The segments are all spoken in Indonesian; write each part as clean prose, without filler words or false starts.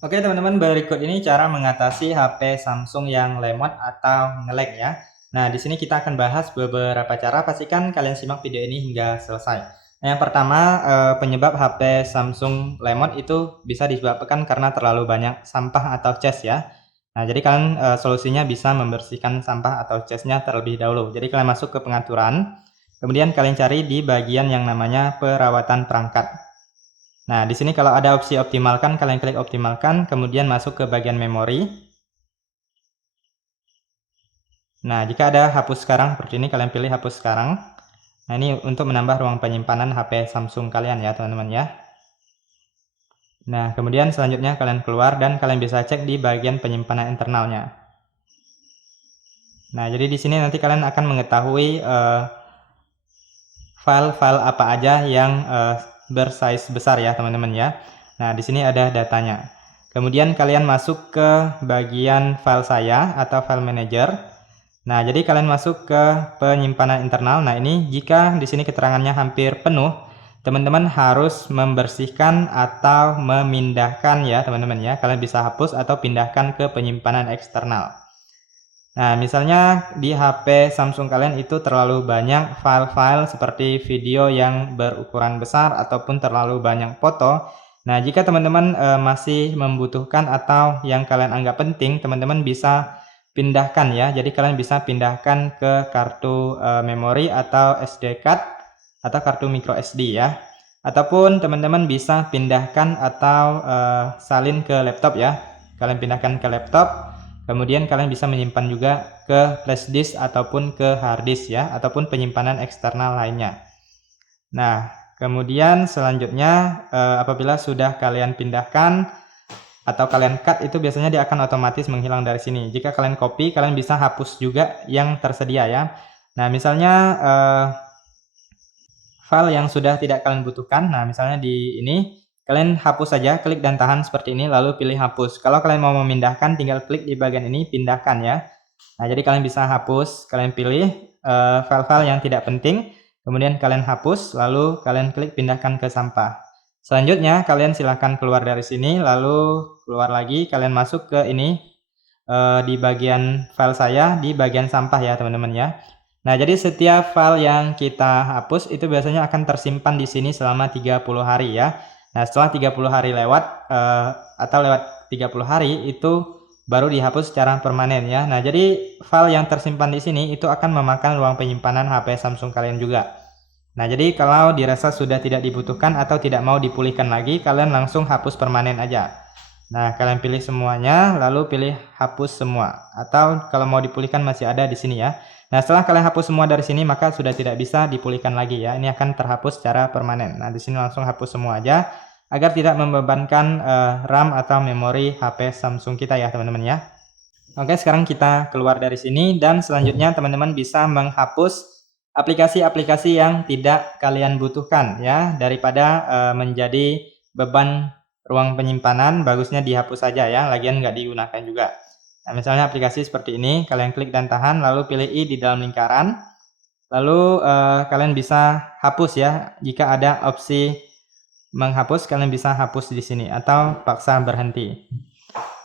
Oke teman-teman, berikut ini cara mengatasi HP Samsung yang lemot atau nge-lag ya. Nah, di sini kita akan bahas beberapa cara, pastikan kalian simak video ini hingga selesai. Nah, yang pertama, penyebab HP Samsung lemot itu bisa disebabkan karena terlalu banyak sampah atau cas ya. Nah, jadi kalian solusinya bisa membersihkan sampah atau casnya terlebih dahulu. Jadi kalian masuk ke pengaturan, kemudian kalian cari di bagian yang namanya perawatan perangkat. Nah, di sini kalau ada opsi optimalkan, kalian klik optimalkan, kemudian masuk ke bagian memori. Nah, jika ada hapus sekarang seperti ini, kalian pilih hapus sekarang. Nah, ini untuk menambah ruang penyimpanan HP Samsung kalian ya, teman-teman ya. Nah, kemudian selanjutnya kalian keluar dan kalian bisa cek di bagian penyimpanan internalnya. Nah, jadi di sini nanti kalian akan mengetahui file-file apa aja yang bersize besar ya, teman-teman ya. Nah, di sini ada datanya. Kemudian kalian masuk ke bagian file saya atau file manager. Nah, jadi kalian masuk ke penyimpanan internal. Nah, ini jika di sini keterangannya hampir penuh, teman-teman harus membersihkan atau memindahkan ya, teman-teman ya. Kalian bisa hapus atau pindahkan ke penyimpanan eksternal. Nah, misalnya di HP Samsung kalian itu terlalu banyak file-file seperti video yang berukuran besar ataupun terlalu banyak foto. Nah, jika teman-teman masih membutuhkan atau yang kalian anggap penting, teman-teman bisa pindahkan ya. Jadi kalian bisa pindahkan ke kartu memori atau SD card atau kartu micro SD ya. Ataupun teman-teman bisa pindahkan atau salin ke laptop ya. Kalian pindahkan ke laptop. Kemudian kalian bisa menyimpan juga ke flash disk ataupun ke hard disk ya, ataupun penyimpanan eksternal lainnya. Nah, kemudian selanjutnya apabila sudah kalian pindahkan atau kalian cut, itu biasanya dia akan otomatis menghilang dari sini. Jika kalian copy, kalian bisa hapus juga yang tersedia ya. Nah, misalnya file yang sudah tidak kalian butuhkan, nah misalnya di ini, kalian hapus saja, klik dan tahan seperti ini, lalu pilih hapus. Kalau kalian mau memindahkan, tinggal klik di bagian ini, pindahkan ya. Nah, jadi kalian bisa hapus, kalian pilih file-file yang tidak penting, kemudian kalian hapus, lalu kalian klik pindahkan ke sampah. Selanjutnya, kalian silahkan keluar dari sini, lalu keluar lagi, kalian masuk ke ini, di bagian file saya, di bagian sampah ya teman-teman ya. Nah, jadi setiap file yang kita hapus itu biasanya akan tersimpan di sini selama 30 hari ya. Nah, setelah 30 hari lewat atau lewat 30 hari itu baru dihapus secara permanen ya. Nah, jadi file yang tersimpan di sini itu akan memakan ruang penyimpanan HP Samsung kalian juga. Nah, jadi kalau dirasa sudah tidak dibutuhkan atau tidak mau dipulihkan lagi, kalian langsung hapus permanen aja. Nah, kalian pilih semuanya, lalu pilih hapus semua. Atau kalau mau dipulihkan masih ada di sini ya. Nah, setelah kalian hapus semua dari sini, maka sudah tidak bisa dipulihkan lagi ya. Ini akan terhapus secara permanen. Nah, di sini langsung hapus semua aja, agar tidak membebankan RAM atau memori HP Samsung kita ya, teman-teman ya. Oke, sekarang kita keluar dari sini, dan selanjutnya teman-teman bisa menghapus aplikasi-aplikasi yang tidak kalian butuhkan ya, daripada menjadi beban ruang penyimpanan. Bagusnya dihapus saja ya, lagian nggak digunakan juga. Nah, misalnya aplikasi seperti ini, kalian klik dan tahan, lalu pilih I di dalam lingkaran, lalu kalian bisa hapus ya. Jika ada opsi menghapus, kalian bisa hapus di sini atau paksa berhenti.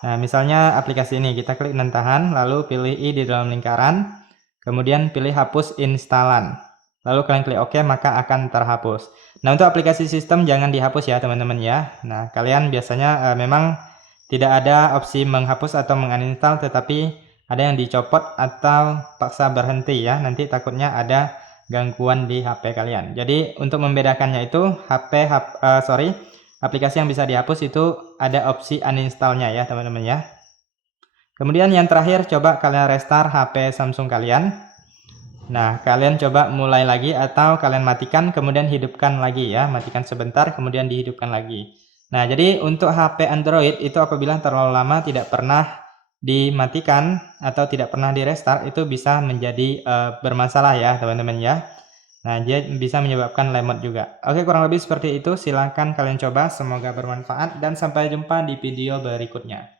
Nah, misalnya aplikasi ini, kita klik dan tahan, lalu pilih I di dalam lingkaran, kemudian pilih hapus instalan. Lalu kalian klik OK, maka akan terhapus. Nah, untuk aplikasi sistem jangan dihapus ya teman-teman ya. Nah, kalian biasanya memang tidak ada opsi menghapus atau menguninstall, tetapi ada yang dicopot atau paksa berhenti ya. Nanti takutnya ada gangguan di HP kalian. Jadi untuk membedakannya itu aplikasi yang bisa dihapus itu ada opsi uninstallnya ya teman-teman ya. Kemudian yang terakhir, coba kalian restart HP Samsung kalian. Nah, kalian coba mulai lagi atau kalian matikan kemudian hidupkan lagi ya. Matikan sebentar kemudian dihidupkan lagi. Nah, jadi untuk HP Android itu apabila terlalu lama tidak pernah dimatikan atau tidak pernah di restart, itu bisa menjadi bermasalah ya teman-teman ya. Nah, dia bisa menyebabkan lemot juga. Oke, kurang lebih seperti itu. Silahkan kalian coba, semoga bermanfaat dan sampai jumpa di video berikutnya.